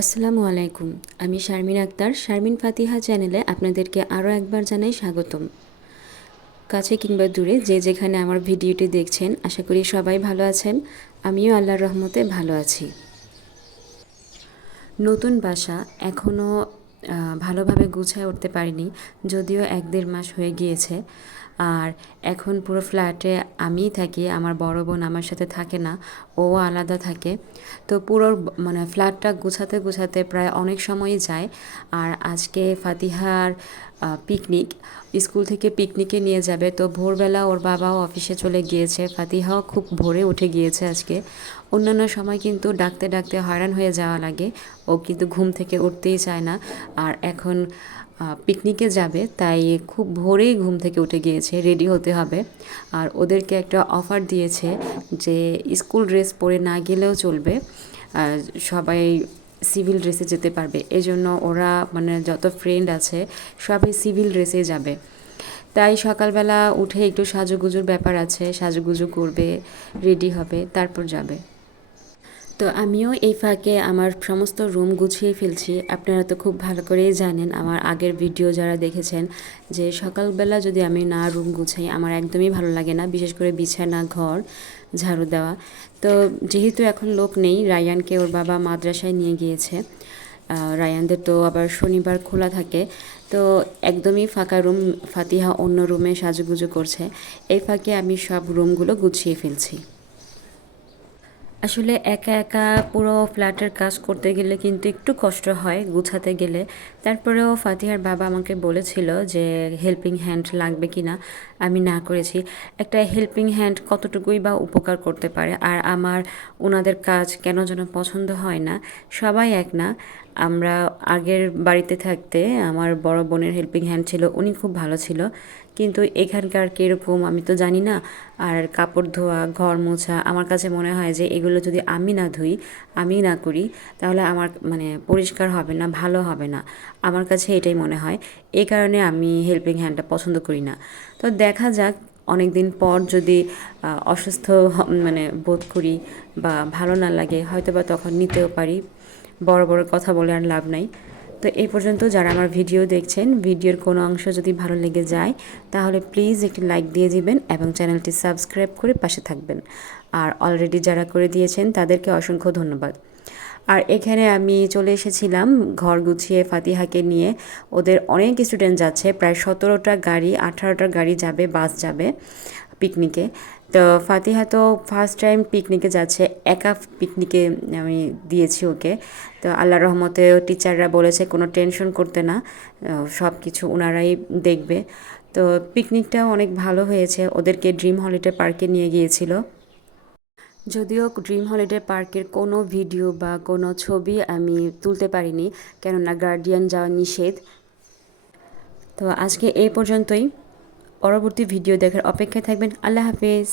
আসসালামু আলাইকুম। আমি শারমিন আক্তার। শারমিন ফাতিহা চ্যানেলে আপনাদেরকে আরও একবার জানাই স্বাগতম। কাছে কিংবা দূরে যে যেখানে আমার ভিডিওটি দেখছেন, আশা করি সবাই ভালো আছেন। আমিও আল্লাহর রহমতে ভালো আছি। নতুন বাসা এখনও ভালোভাবে গুছিয়ে উঠতে পারিনি, যদিও 1-1.5 মাস হয়ে গিয়েছে। আর এখন পুরো ফ্ল্যাটে আমিই থাকি, আমার বড় বোন আমার সাথে থাকে না, ও আলাদা থাকে। তো পুরো মানে ফ্ল্যাটটা গুছাতে গুছাতে প্রায় অনেক সময়ই যায়। আর আজকে ফাতিহার পিকনিক, স্কুল থেকে পিকনিকে নিয়ে যাবে, তো ভোরবেলা ওর বাবাও অফিসে চলে গিয়েছে, ফাতিহাও খুব ভোরে উঠে গিয়েছে আজকে। অন্যান্য সময় কিন্তু ডাকতে ডাকতে হয়রান হয়ে যাওয়া লাগে, ও কিন্তু ঘুম থেকে উঠতেই চায় না। আর এখন পিকনিকে যাবে, তাই খুব ভোরেই ঘুম থেকে উঠে গিয়েছে, রেডি হতে হবে। আর ওদেরকে একটা অফার দিয়েছে যে স্কুল ড্রেস পরে না গেলেও চলবে, সবাই সিভিল ড্রেসে যেতে পারবে। এজন্য ওরা মানে যত ফ্রেন্ড আছে সবাই সিভিল ড্রেসে যাবে। তাই সকালবেলা উঠে একটু সাজুগুজুর ব্যাপার আছে, সাজুগুজু করবে, রেডি হবে, তারপর যাবে। তো আমিও এই ফাঁকে আমার সমস্ত রুম গুছিয়ে ফেলছি। আপনারা তো খুব ভালো করেই জানেন, আমার আগের ভিডিও যারা দেখেছেন, যে সকালবেলা যদি আমি না রুম গুছাই আমার একদমই ভালো লাগে না, বিশেষ করে বিছানা, ঘর ঝাড়ু দেওয়া। তো যেহেতু এখন লোক নেই, রায়ানকে ওর বাবা মাদ্রাসায় নিয়ে গিয়েছে, রায়ানদের তো আবার শনিবার খোলা থাকে, তো একদমই ফাঁকা রুম। ফাতিহা অন্য রুমে সাজুগুজু করছে, এই ফাঁকে আমি সব রুমগুলো গুছিয়ে ফেলছি। আসলে একা একা পুরো ফ্ল্যাটের কাজ করতে গেলে কিন্তু একটু কষ্ট হয় গুছাতে গেলে। তারপরেও ফাতিহার বাবা আমাকে বলেছিল যে হেল্পিং হ্যান্ড লাগবে কি না, আমি না করেছি। একটা হেল্পিং হ্যান্ড কতটুকুই বা উপকার করতে পারে, আর আমার ওনাদের কাজ কেন যেন পছন্দ হয় না। সবাই এক না। আমরা আগের বাড়িতে থাকতে আমার বড় বোনের হেল্পিং হ্যান্ড ছিল, উনি খুব ভালো ছিল, কিন্তু এখানকার কীরকম আমি তো জানি না। আর কাপড় ধোয়া, ঘর মোছা, আমার কাছে মনে হয় যে এগুলো যদি আমি না ধুই, আমি না করি, তাহলে আমার মানে পরিষ্কার হবে না, ভালো হবে না। আমার কাছে এটাই মনে হয়। এই কারণে আমি হেল্পিং হ্যান্ডটা পছন্দ করি না। তো দেখা যাক, অনেক দিন পর যদি অসুস্থ মানে বোধ করি বা ভালো না লাগে, হয়তো বা তখন নিতেও পারি। বড় বড় কথা বলে আর লাভ নাই। তো এই পর্যন্ত যারা আমার ভিডিও দেখছেন, ভিডিওর কোনো অংশ যদি ভালো লেগে যায় তাহলে প্লিজ একটি লাইক দিয়ে দিবেন এবং চ্যানেলটি সাবস্ক্রাইব করে পাশে থাকবেন। আর অলরেডি যারা করে দিয়েছেন তাদেরকে অসংখ্য ধন্যবাদ। আর এখানে আমি চলে এসেছিলাম ঘর গুছিয়ে ফাতিহাকে নিয়ে। ওদের অনেক স্টুডেন্ট যাচ্ছে, প্রায় 17টা গাড়ি, 18টা গাড়ি যাবে, বাস যাবে পিকনিকে। তো ফাতিহা তো ফার্স্ট টাইম পিকনিকে যাচ্ছে, একা পিকনিকে আমি দিয়েছি ওকে। তো আল্লাহর রহমতে টিচাররা বলেছে কোনো টেনশন করতে না, সব কিছু ওনারাই দেখবে। তো পিকনিকটাও অনেক ভালো হয়েছে। ওদেরকে ড্রিম হলিডে পার্কে নিয়ে গিয়েছিল। যদিও ড্রিম হলিডে পার্কের কোনো ভিডিও বা কোনো ছবি আমি তুলতে পারিনি, কেননা গার্ডিয়ান যাওয়া নিষেধ। তো আজকে এই পর্যন্তই। পরবর্তী ভিডিও দেখার অপেক্ষায় থাকবেন। আল্লাহ হাফেজ।